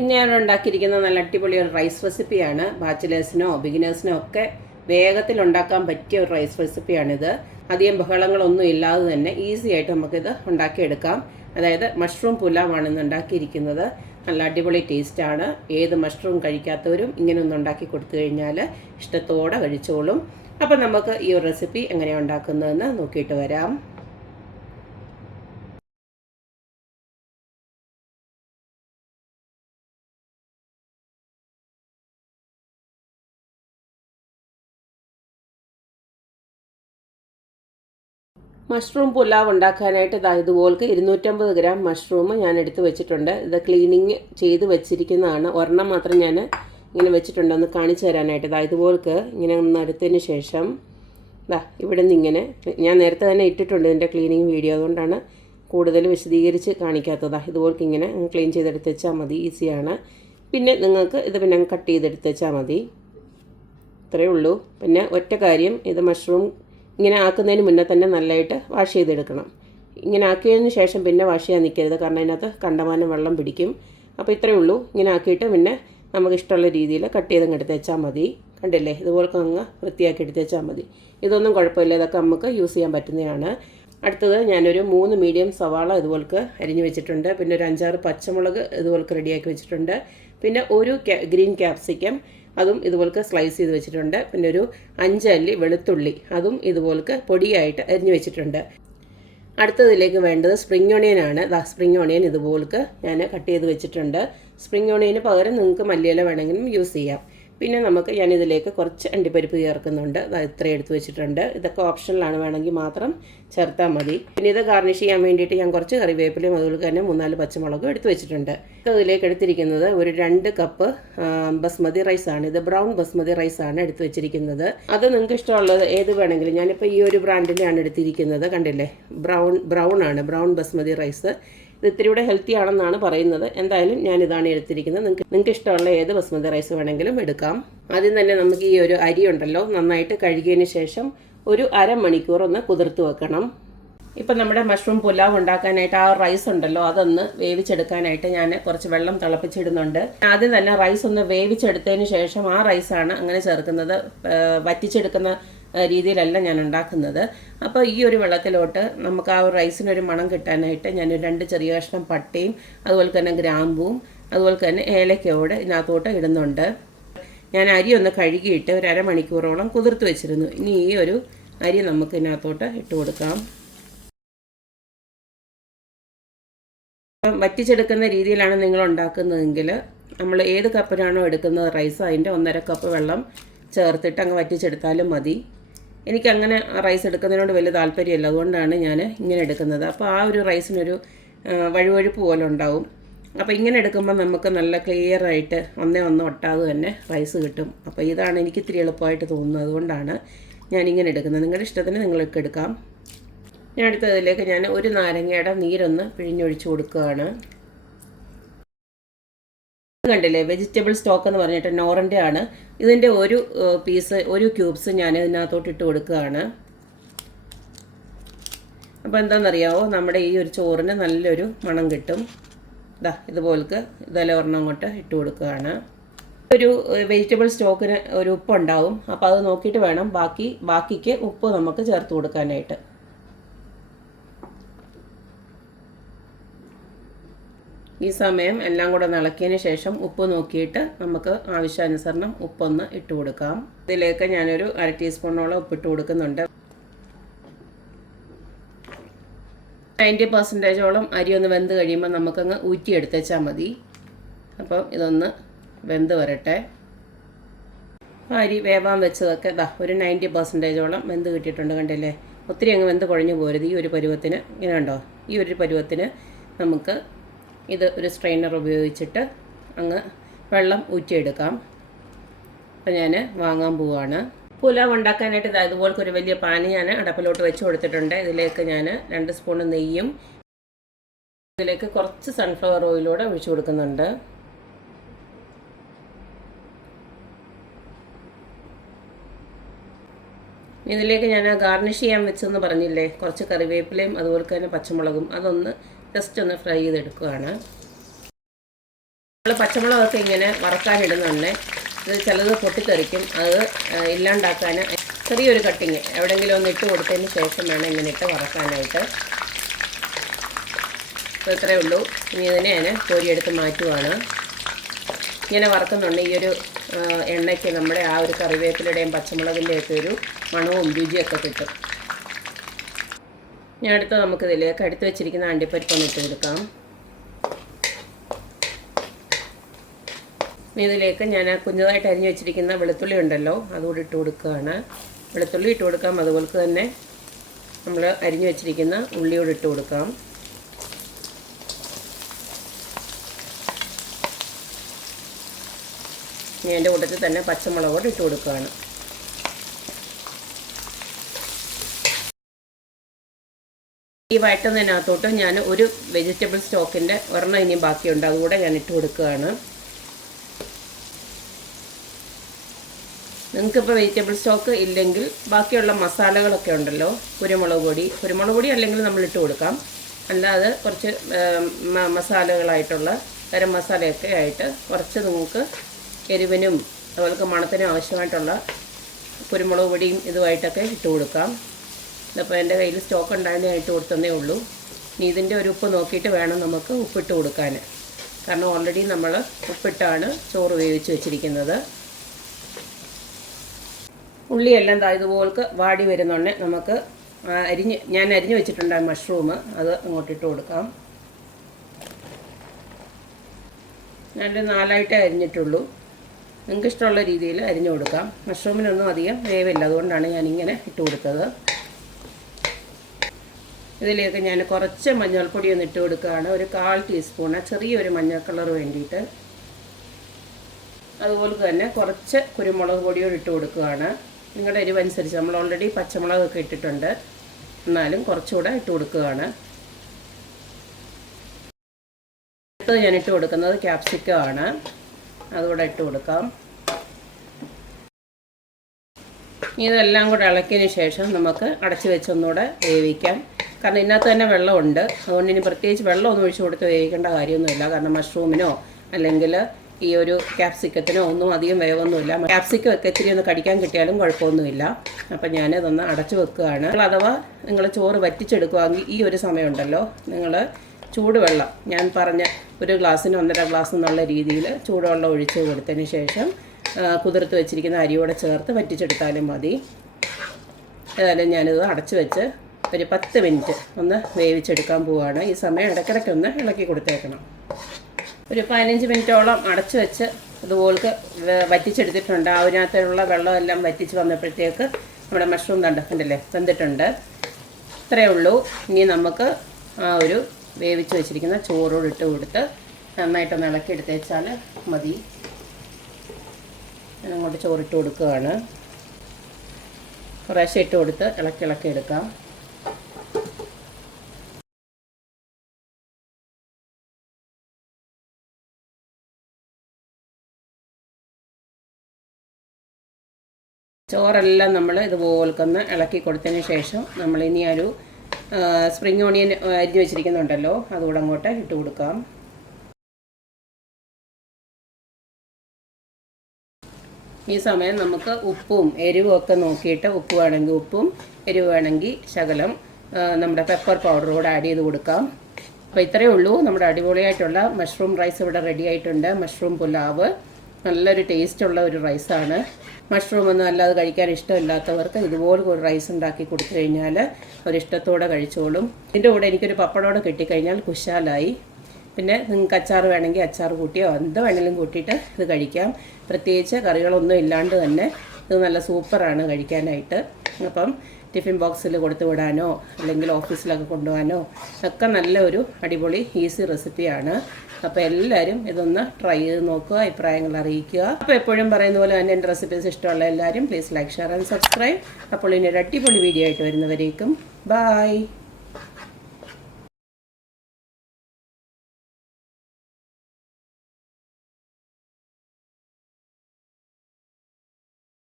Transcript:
ഇന്ന് ഞാൻ ഉണ്ടാക്കിയിരിക്കുന്ന നല്ല അടിപൊളി ഒരു റൈസ് റെസിപ്പിയാണ്. ബാച്ചിലേഴ്സിനോ ബിഗിനേഴ്സിനോ ഒക്കെ വേഗത്തിൽ ഉണ്ടാക്കാൻ പറ്റിയ ഒരു റൈസ് റെസിപ്പിയാണിത്. അധികം ബഹളങ്ങളൊന്നും ഇല്ലാതെ തന്നെ ഈസി ആയിട്ട് നമുക്കിത് ഉണ്ടാക്കിയെടുക്കാം. അതായത് മഷ്റൂം പുലാവാണ് ഇന്ന് ഉണ്ടാക്കിയിരിക്കുന്നത്. നല്ല അടിപൊളി ടേസ്റ്റാണ്. ഏത് മഷ്റൂം കഴിക്കാത്തവരും ഇങ്ങനെ ഒന്ന് ഉണ്ടാക്കി കൊടുത്തു കഴിഞ്ഞാൽ ഇഷ്ടത്തോടെ കഴിച്ചോളും. അപ്പം നമുക്ക് ഈ ഒരു റെസിപ്പി എങ്ങനെയാണ് ഉണ്ടാക്കുന്നതെന്ന് നോക്കിയിട്ട് വരാം. മഷ്റൂം പുലാവ് ഉണ്ടാക്കാനായിട്ട് ഇതുപോലക്ക് 250 ഗ്രാം മഷ്റൂം ഞാൻ എടുത്ത് വെച്ചിട്ടുണ്ട്. ഇത് ക്ലീനിങ് ചെയ്ത് വെച്ചിരിക്കുന്നതാണ്. ഒരെണ്ണം മാത്രം ഞാൻ ഇങ്ങനെ വെച്ചിട്ടുണ്ട് ഒന്ന് കാണിച്ചു തരാനായിട്ട്. ഇതുപോലക്ക് ഇങ്ങനെ ഒന്ന് എടുത്തതിന് ശേഷം ഇവിടെ നിന്ന് ഇങ്ങനെ ഞാൻ നേരത്തെ തന്നെ ഇട്ടിട്ടുണ്ട് ഇതിൻ്റെ ക്ലീനിങ് വീഡിയോ, അതുകൊണ്ടാണ് കൂടുതൽ വിശദീകരിച്ച് കാണിക്കാത്തത്. ഇതുപോലക്ക് ഇങ്ങനെ ക്ലീൻ ചെയ്തെടുത്ത് വെച്ചാൽ മതി, ഈസിയാണ്. പിന്നെ നിങ്ങൾക്ക് ഇത് പിന്നെ കട്ട് ചെയ്തെടുത്ത് വെച്ചാൽ മതി, ഇത്രയേ ഉള്ളൂ. പിന്നെ ഒറ്റ കാര്യം, ഇത് മഷ്റൂം ഇങ്ങനെ ആക്കുന്നതിന് മുന്നേ തന്നെ നല്ലതായിട്ട് വാഷ് ചെയ്തെടുക്കണം. ഇങ്ങനെ ആക്കിയതിന് ശേഷം പിന്നെ വാഷ് ചെയ്യാൻ നിൽക്കരുത്, കാരണം അതിനകത്ത് കണ്ടമാനം വെള്ളം പിടിക്കും. അപ്പോൾ ഇത്രയേ ഉള്ളൂ. ഇങ്ങനെ ആക്കിയിട്ട് പിന്നെ നമുക്ക് ഇഷ്ടമുള്ള രീതിയിൽ കട്ട് ചെയ്തങ്ങ് എടുത്ത് വെച്ചാൽ മതി. കണ്ടില്ലേ, ഇതുപോലെ അങ്ങ് വൃത്തിയാക്കി എടുത്ത് വെച്ചാൽ മതി. ഇതൊന്നും കുഴപ്പമില്ല, ഇതൊക്കെ നമുക്ക് യൂസ് ചെയ്യാൻ പറ്റുന്നതാണ്. അടുത്തത് ഞാനൊരു 3 മീഡിയം സവാള ഇതുപോലക്ക് അരിഞ്ഞ് വെച്ചിട്ടുണ്ട്. പിന്നെ ഒരു 5-6 പച്ചമുളക് ഇതുപോലക്ക് റെഡിയാക്കി വെച്ചിട്ടുണ്ട്. പിന്നെ ഒരു ഗ്രീൻ ക്യാപ്സിക്കം അതും ഇതുപോലക്ക് സ്ലൈസ് ചെയ്ത് വെച്ചിട്ടുണ്ട്. പിന്നെ ഒരു 5 അല്ലി വെളുത്തുള്ളി അതും ഇതുപോലക്ക് പൊടിയായിട്ട് അരിഞ്ഞ് വെച്ചിട്ടുണ്ട്. അടുത്തതിലേക്ക് വേണ്ടത് സ്പ്രിംഗ് ഓണിയനാണ്. സ്പ്രിംഗ് ഓണിയൻ ഇതുപോലക്ക് ഞാൻ കട്ട് ചെയ്ത് വെച്ചിട്ടുണ്ട്. സ്പ്രിംഗ് ഓണിയന് പകരം നിങ്ങൾക്ക് മല്ലിയില വേണമെങ്കിലും യൂസ് ചെയ്യാം. പിന്നെ ഞാനിതിലേക്ക് കുറച്ച് അണ്ടിപ്പരിപ്പ് ചേർക്കുന്നുണ്ട്. ഇത്ര എടുത്ത് വെച്ചിട്ടുണ്ട്. ഇതൊക്കെ ഓപ്ഷനിലാണ്, വേണമെങ്കിൽ മാത്രം ചേർത്താൽ മതി. പിന്നെ ഇത് ഗാർണിഷ് ചെയ്യാൻ വേണ്ടിയിട്ട് ഞാൻ കുറച്ച് കറിവേപ്പിലയും അതുപോലെ തന്നെ 3-4 പച്ചമുളകും എടുത്ത് വെച്ചിട്ടുണ്ട്. ഇതിലേക്ക് എടുത്തിരിക്കുന്നത് ഒരു 2 കപ്പ് ബസ്മതി റൈസാണ്. ഇത് ബ്രൗൺ ബസ്മതി റൈസാണ് എടുത്ത് വെച്ചിരിക്കുന്നത്. അത് നിങ്ങൾക്ക് ഇഷ്ടമുള്ളത് ഏത് വേണമെങ്കിലും, ഞാനിപ്പോൾ ഈ ഒരു ബ്രാൻഡിൻ്റെയാണ് എടുത്തിരിക്കുന്നത്. കണ്ടില്ലേ, ബ്രൗൺ ആണ്, ബ്രൗൺ ബസ്മതി റൈസ്. ഇത് ഇത്തിരി കൂടെ ഹെൽത്തി ആണെന്നാണ് പറയുന്നത്. എന്തായാലും ഞാനിതാണ് എടുത്തിരിക്കുന്നത്. നിങ്ങൾക്ക് ഇഷ്ടമുള്ള ഏത് ബസ്മതി റൈസ് വേണമെങ്കിലും എടുക്കാം. ആദ്യം തന്നെ നമുക്ക് ഈ ഒരു അരി ഉണ്ടല്ലോ നന്നായിട്ട് കഴുകിയതിന് ശേഷം ഒരു അരമണിക്കൂർ ഒന്ന് കുതിർത്ത് വെക്കണം. ഇപ്പം നമ്മുടെ മഷ്റൂം പുലാവ് ഉണ്ടാക്കാനായിട്ട് ആ റൈസ് ഉണ്ടല്ലോ അതൊന്ന് വേവിച്ചെടുക്കാനായിട്ട് ഞാൻ കുറച്ച് വെള്ളം തിളപ്പിച്ചിടുന്നുണ്ട്. ആദ്യം തന്നെ റൈസ് ഒന്ന് വേവിച്ചെടുത്തതിന് ശേഷം ആ റൈസാണ് അങ്ങനെ ചേർക്കുന്നത്. വറ്റിച്ചെടുക്കുന്ന രീതിയിലല്ല ഞാൻ ഉണ്ടാക്കുന്നത്. അപ്പോൾ ഈ ഒരു വെള്ളത്തിലോട്ട് നമുക്ക് ആ റൈസിനൊരു മണം കിട്ടാനായിട്ട് ഞാനൊരു 2 ചെറിയ കഷ്ണം പട്ടയും അതുപോലെ തന്നെ ഗ്രാമ്പൂവും അതുപോലെ തന്നെ ഏലക്കയോട് ഇതിനകത്തോട്ട് ഇടുന്നുണ്ട്. ഞാൻ അരി ഒന്ന് കഴുകിയിട്ട് ഒരു അരമണിക്കൂറോളം കുതിർത്ത് വെച്ചിരുന്നു. ഇനി ഈ ഒരു അരി നമുക്ക് ഇതിനകത്തോട്ട് ഇട്ട് കൊടുക്കാം. വറ്റിച്ചെടുക്കുന്ന രീതിയിലാണ് നിങ്ങൾ ഉണ്ടാക്കുന്നതെങ്കിൽ നമ്മൾ ഏത് കപ്പിനാണോ എടുക്കുന്നത് റൈസ് അതിൻ്റെ 1.5 കപ്പ് വെള്ളം ചേർത്തിട്ട് അങ്ങ് വറ്റിച്ചെടുത്താലും മതി. എനിക്കങ്ങനെ റൈസ് എടുക്കുന്നതിനോട് വലിയ താല്പര്യമല്ല, അതുകൊണ്ടാണ് ഞാൻ ഇങ്ങനെ എടുക്കുന്നത്. അപ്പോൾ ആ ഒരു റൈസിനൊരു വഴുവഴുപ്പ് പോലെ ഉണ്ടാവും. അപ്പോൾ ഇങ്ങനെ എടുക്കുമ്പോൾ നമുക്ക് നല്ല ക്ലിയർ ആയിട്ട് ഒന്നും ഒട്ടാതെ തന്നെ റൈസ് കിട്ടും. അപ്പോൾ ഇതാണ് എനിക്ക് ഇത്തിരി എളുപ്പമായിട്ട് തോന്നുന്നത്, അതുകൊണ്ടാണ് ഞാനിങ്ങനെ എടുക്കുന്നത്. നിങ്ങളുടെ ഇഷ്ടത്തിന് നിങ്ങൾക്ക് എടുക്കാം. ഞാൻ അടുത്തതിലേക്ക് ഞാൻ ഒരു നാരങ്ങയുടെ നീരൊന്ന് പിഴിഞ്ഞൊഴിച്ച് കൊടുക്കുകയാണ്. കണ്ടില്ലേ, വെജിറ്റബിൾ സ്റ്റോക്ക് എന്ന് പറഞ്ഞിട്ട് നോറിൻ്റെ ആണ്. ഇതിൻ്റെ ഒരു ക്യൂബ്സ് ഞാൻ ഇതിനകത്തോട്ട് ഇട്ട് കൊടുക്കുകയാണ്. അപ്പോൾ എന്താണെന്നറിയാമോ, നമ്മുടെ ഈ ഒരു ചോറിന് നല്ലൊരു മണം കിട്ടും. ഇതുപോലക്ക് ഇതെല്ലാം ഒരെണ്ണം അങ്ങോട്ട് ഇട്ട് കൊടുക്കുകയാണ്. ഒരു വെജിറ്റബിൾ സ്റ്റോക്കിന് ഒരു ഉപ്പുണ്ടാവും. അപ്പോൾ അത് നോക്കിയിട്ട് വേണം ബാക്കിക്ക് ഉപ്പ് നമുക്ക് ചേർത്ത് കൊടുക്കാനായിട്ട്. ഈ സമയം എല്ലാം കൂടെ ഇളക്കിയതിന് ശേഷം ഉപ്പ് നോക്കിയിട്ട് നമുക്ക് ആവശ്യാനുസരണം ഉപ്പൊന്ന് ഇട്ട് കൊടുക്കാം. ഇതിലേക്ക് ഞാനൊരു 1/2 ടീസ്പൂണോളം ഉപ്പിട്ട് കൊടുക്കുന്നുണ്ട്. 90% അരി ഒന്ന് വെന്ത് കഴിയുമ്പോൾ നമുക്കങ്ങ് ഊറ്റിയെടുത്തേച്ചാൽ മതി. അപ്പം ഇതൊന്ന് വെന്ത് വരട്ടെ. അരി വേവാൻ വെച്ചതൊക്കെ ഒരു 90% വെന്ത് കിട്ടിയിട്ടുണ്ട്. കണ്ടില്ലേ, ഒത്തിരി അങ്ങ് വെന്ത് കുഴഞ്ഞു പോരുത്. ഈ ഒരു പരുവത്തിന് ഇങ്ങനെ ഉണ്ടോ, ഈ ഒരു പരുവത്തിന് നമുക്ക് ഇത് ഒരു സ്ട്രെയിനർ ഉപയോഗിച്ചിട്ട് അങ്ങ് വെള്ളം ഊറ്റിയെടുക്കാം. അപ്പം ഞാൻ വാങ്ങാൻ പോവുകയാണ്. പുലാവ് ഉണ്ടാക്കാനായിട്ട് ഇതുപോലത്തെ ഒരു വലിയ പാന് ഞാൻ അടപ്പിലോട്ട് വെച്ച് കൊടുത്തിട്ടുണ്ട്. ഇതിലേക്ക് ഞാൻ 2 സ്പൂൺ നെയ്യും ഇതിലേക്ക് കുറച്ച് സൺഫ്ലവർ ഓയിലൂടെ ഒഴിച്ചു കൊടുക്കുന്നുണ്ട്. ഇതിലേക്ക് ഞാൻ ഗാർണിഷ് ചെയ്യാൻ വെച്ചെന്ന് പറഞ്ഞില്ലേ, കുറച്ച് കറിവേപ്പിലയും അതുപോലെ തന്നെ പച്ചമുളകും അതൊന്ന് ജസ്റ്റ് ഒന്ന് ഫ്രൈ ചെയ്തെടുക്കുകയാണ്. നമ്മൾ പച്ചമുളകൊക്കെ ഇങ്ങനെ വറക്കാനിടുന്നുണ്ട്. ഇത് ചിലത് പൊട്ടിത്തെറിക്കും. അത് ഇല്ലാണ്ടാക്കാൻ ചെറിയൊരു കട്ടിങ് എവിടെയെങ്കിലും ഒന്ന് ഇട്ട് കൊടുത്തതിന് ശേഷം വേണം ഇങ്ങനെ ഇട്ട് വറക്കാനായിട്ട്. അപ്പോൾ ഇത്രയേ ഉള്ളൂ. ഇനി ഇതിനെ ഞാൻ കോരിയെടുത്ത് മാറ്റുവാണ്. ഇങ്ങനെ വറക്കുന്നുണ്ട്. ഈ ഒരു എണ്ണയ്ക്ക് നമ്മുടെ ആ ഒരു കറിവേപ്പിലയുടെയും പച്ചമുളകിൻ്റെയൊക്കെ ഒരു മണവും രുചിയൊക്കെ കിട്ടും. ഞാൻ നമുക്കിതിലേക്ക് എടുത്ത് വെച്ചിരിക്കുന്ന അണ്ടിപ്പരിപ്പൊന്ന് ഇട്ട് കൊടുക്കാം. ഇതിലേക്ക് ഞാൻ കുഞ്ഞതായിട്ട് അരിഞ്ഞു വെച്ചിരിക്കുന്ന വെളുത്തുള്ളി ഉണ്ടല്ലോ, അതുകൂടി ഇട്ട് കൊടുക്കുകയാണ്. വെളുത്തുള്ളി ഇട്ട് കൊടുക്കാം. അതുപോലെ തന്നെ നമ്മൾ അരിഞ്ഞു വെച്ചിരിക്കുന്ന ഉള്ളിയോട് ഇട്ട് കൊടുക്കാം. ഞാൻ എൻ്റെ കൂട്ടത്തിൽ തന്നെ പച്ചമുളകോട് ഇട്ട് കൊടുക്കുകയാണ്. ഈ വഴറ്റുന്നതിനകത്തോട്ട് ഞാൻ ഒരു വെജിറ്റബിൾ സ്റ്റോക്കിൻ്റെ ഒരെണ്ണം ഇനിയും ബാക്കിയുണ്ട്, അതുകൂടെ ഞാൻ ഇട്ട് കൊടുക്കുകയാണ്. നിങ്ങൾക്കിപ്പോൾ വെജിറ്റബിൾ സ്റ്റോക്ക് ഇല്ലെങ്കിൽ ബാക്കിയുള്ള മസാലകളൊക്കെ ഉണ്ടല്ലോ, കുരുമുളക് പൊടി അല്ലെങ്കിൽ നമ്മൾ ഇട്ട് കൊടുക്കാം. അല്ലാതെ കുറച്ച് മസാലകളായിട്ടുള്ള ഗരം മസാലയൊക്കെ ആയിട്ട് കുറച്ച് നിങ്ങൾക്ക് എരിവിനും അതുപോലെ മണത്തിനും ആവശ്യമായിട്ടുള്ള കുരുമുളക് പൊടിയും ഇതുമായിട്ടൊക്കെ ഇട്ട് കൊടുക്കാം. ഇതിപ്പോൾ എൻ്റെ കയ്യിൽ സ്റ്റോക്ക് ഉണ്ടായതിന് ഇട്ട് കൊടുത്തതേ ഉള്ളൂ. ഇനി ഇതിൻ്റെ ഒരു ഉപ്പ് നോക്കിയിട്ട് വേണം നമുക്ക് ഉപ്പിട്ട് കൊടുക്കാൻ. കാരണം ഓൾറെഡി നമ്മൾ ഉപ്പിട്ടാണ് ചോറ് വേവിച്ച് വെച്ചിരിക്കുന്നത്. ഉള്ളിയെല്ലാം ഇതുപോൾക്ക് വാടി വരുന്നുണ്ട്. നമുക്ക് ഞാൻ അരിഞ്ഞ് വെച്ചിട്ടുണ്ട് മഷ്റൂം, അത് അങ്ങോട്ടിട്ട് കൊടുക്കാം. ഞാനൊരു 4ആയിട്ടേ അരിഞ്ഞിട്ടുള്ളൂ. നിങ്ങൾക്ക് ഇഷ്ടമുള്ള രീതിയിൽ അരിഞ്ഞു കൊടുക്കാം. മഷ്റൂമിനൊന്നും അധികം വേവില്ല, അതുകൊണ്ടാണ് ഞാനിങ്ങനെ ഇട്ട് കൊടുത്തത്. ഇതിലേക്ക് ഞാൻ കുറച്ച് മഞ്ഞൾപ്പൊടി ഒന്ന് ഇട്ട് കൊടുക്കുകയാണ്. ഒരു 1/4 ടീസ്പൂണ് ചെറിയൊരു മഞ്ഞൾ കളർ വേണ്ടിയിട്ട്. അതുപോലെ തന്നെ കുറച്ച് കുരുമുളക് പൊടിയോട് ഇട്ട് കൊടുക്കുകയാണ്. നിങ്ങളുടെ എരിവനുസരിച്ച്, നമ്മൾ ഓൾറെഡി പച്ചമുളകൊക്കെ ഇട്ടിട്ടുണ്ട്, എന്നാലും കുറച്ചുകൂടെ ഇട്ട് കൊടുക്കുകയാണ്. അടുത്തത് ഞാൻ ഇട്ട് കൊടുക്കുന്നത് ക്യാപ്സിക്കം ആണ്, അതുകൂടെ ഇട്ട് കൊടുക്കാം. ഇതെല്ലാം കൂടെ ഇളക്കിയതിന് ശേഷം നമുക്ക് അടച്ച് വെച്ചൊന്നുകൂടെ വേവിക്കാം. കാരണം ഇതിനകത്ത് തന്നെ വെള്ളമുണ്ട്, അതുകൊണ്ട് ഇനി പ്രത്യേകിച്ച് വെള്ളമൊന്നും ഒഴിച്ച് കൊടുത്ത് വേവിക്കേണ്ട കാര്യമൊന്നുമില്ല. കാരണം മഷ്റൂമിനോ അല്ലെങ്കിൽ ഈ ഒരു ക്യാപ്സിക്കത്തിനോ ഒന്നും അധികം വേവൊന്നുമില്ല. ക്യാപ്സിക്കം ഒക്കെ ഇത്തിരി ഒന്ന് കടിക്കാൻ കിട്ടിയാലും കുഴപ്പമൊന്നുമില്ല. അപ്പം ഞാനിതൊന്ന് അടച്ചു വെക്കുകയാണ്. അഥവാ നിങ്ങൾ ചോറ് വറ്റിച്ചെടുക്കുവാണെങ്കിൽ ഈ ഒരു സമയമുണ്ടല്ലോ, നിങ്ങൾ ചൂടുവെള്ളം, ഞാൻ പറഞ്ഞ ഒരു ഗ്ലാസ്സിന് 1.5 ഗ്ലാസ് എന്നുള്ള രീതിയിൽ ചൂടുവെള്ളം ഒഴിച്ച് കൊടുത്തതിന് ശേഷം കുതിർത്ത് വെച്ചിരിക്കുന്ന അരിയോടെ ചേർത്ത് വറ്റിച്ചെടുത്താലും മതി. ഏതായാലും ഞാനിത് അടച്ചു വെച്ച് ഒരു 10 മിനിറ്റ് ഒന്ന് വേവിച്ചെടുക്കാൻ പോവുകയാണ്. ഈ സമയം ഇടയ്ക്കിടയ്ക്കൊന്ന് ഇളക്കി കൊടുത്തേക്കണം. ഒരു 15 മിനിറ്റോളം അടച്ചു വെച്ച് ഇതുപോലെ വറ്റിച്ചെടുത്തിട്ടുണ്ട്. അതിനകത്തുള്ള വെള്ളമെല്ലാം വറ്റിച്ച് വന്നപ്പോഴത്തേക്ക് നമ്മുടെ മഷ്റൂം കണ്ടല്ലേ വെന്തിട്ടുണ്ട്. ഇത്രയേ ഉള്ളൂ. ഇനി നമുക്ക് ആ ഒരു വേവിച്ച് വെച്ചിരിക്കുന്ന ചോറോട് ഇട്ട് കൊടുത്ത് നന്നായിട്ടൊന്ന് ഇളക്കി എടുത്തേച്ചാൽ മതി. ഞാൻ അങ്ങോട്ട് ചോറിട്ട് കൊടുക്കുകയാണ്. കുറേശ്ശെ ഇട്ട് കൊടുത്ത് ഇളക്കി എടുക്കാം. ചോറെല്ലാം നമ്മൾ ഇതുപോലൊന്ന് ഇളക്കി കൊടുത്തതിന് ശേഷം നമ്മളിനി ഒരു സ്പ്രിംഗ് ഓണിയൻ അരിഞ്ഞ് വെച്ചിരിക്കുന്നുണ്ടല്ലോ, അതുകൂടെ അങ്ങോട്ട് ഇട്ട് കൊടുക്കാം. ഈ സമയം നമുക്ക് ഉപ്പും എരിവും ഒക്കെ നോക്കിയിട്ട്, ഉപ്പ് വേണമെങ്കിൽ ഉപ്പും എരിവ് വേണമെങ്കിൽ ശകലം നമ്മുടെ പെപ്പർ പൗഡർ കൂടെ ആഡ് ചെയ്ത് കൊടുക്കാം. അപ്പോൾ ഇത്രയേ ഉള്ളൂ. നമ്മുടെ അടിപൊളിയായിട്ടുള്ള മഷ്റൂം റൈസ് ഇവിടെ റെഡി ആയിട്ടുണ്ട്. മഷ്റൂം പുലാവ് നല്ലൊരു ടേസ്റ്റുള്ള ഒരു റൈസാണ്. മഷ്റൂം ഒന്നും അല്ലാതെ കഴിക്കാൻ ഇഷ്ടമില്ലാത്തവർക്ക് ഇതുപോലെ ഒരു റൈസ് ഉണ്ടാക്കി കൊടുത്തു കഴിഞ്ഞാൽ ഒരിഷ്ടത്തോടെ കഴിച്ചോളും. ഇതിൻ്റെ കൂടെ എനിക്കൊരു പപ്പടോടെ കിട്ടിക്കഴിഞ്ഞാൽ കുശാലായി. പിന്നെ നിങ്ങൾക്ക് അച്ചാർ വേണമെങ്കിൽ അച്ചാർ കൂട്ടിയോ എന്ത് വേണമെങ്കിലും കൂട്ടിയിട്ട് ഇത് കഴിക്കാം. പ്രത്യേകിച്ച് കറികളൊന്നും ഇല്ലാണ്ട് തന്നെ ഇത് നല്ല സൂപ്പറാണ് കഴിക്കാനായിട്ട്. അപ്പം ടിഫിൻ ബോക്സിൽ കൊടുത്തു വിടാനോ അല്ലെങ്കിൽ ഓഫീസിലൊക്കെ കൊണ്ടുപോകാനോ ഒക്കെ നല്ല ഒരു അടിപൊളി ഈസി റെസിപ്പിയാണ്. അപ്പോൾ എല്ലാവരും ഇതൊന്ന് ട്രൈ ചെയ്ത് നോക്കുക, അഭിപ്രായങ്ങൾ അറിയിക്കുക. അപ്പോൾ എപ്പോഴും പറയുന്ന പോലെ തന്നെ എൻ്റെ റെസിപ്പീസ് ഇഷ്ടമുള്ള എല്ലാവരും please like, share and subscribe. അപ്പോൾ ഇനി ഒരു അടിപൊളി വീഡിയോ ആയിട്ട് വരുന്നവരേക്കും ബായ്.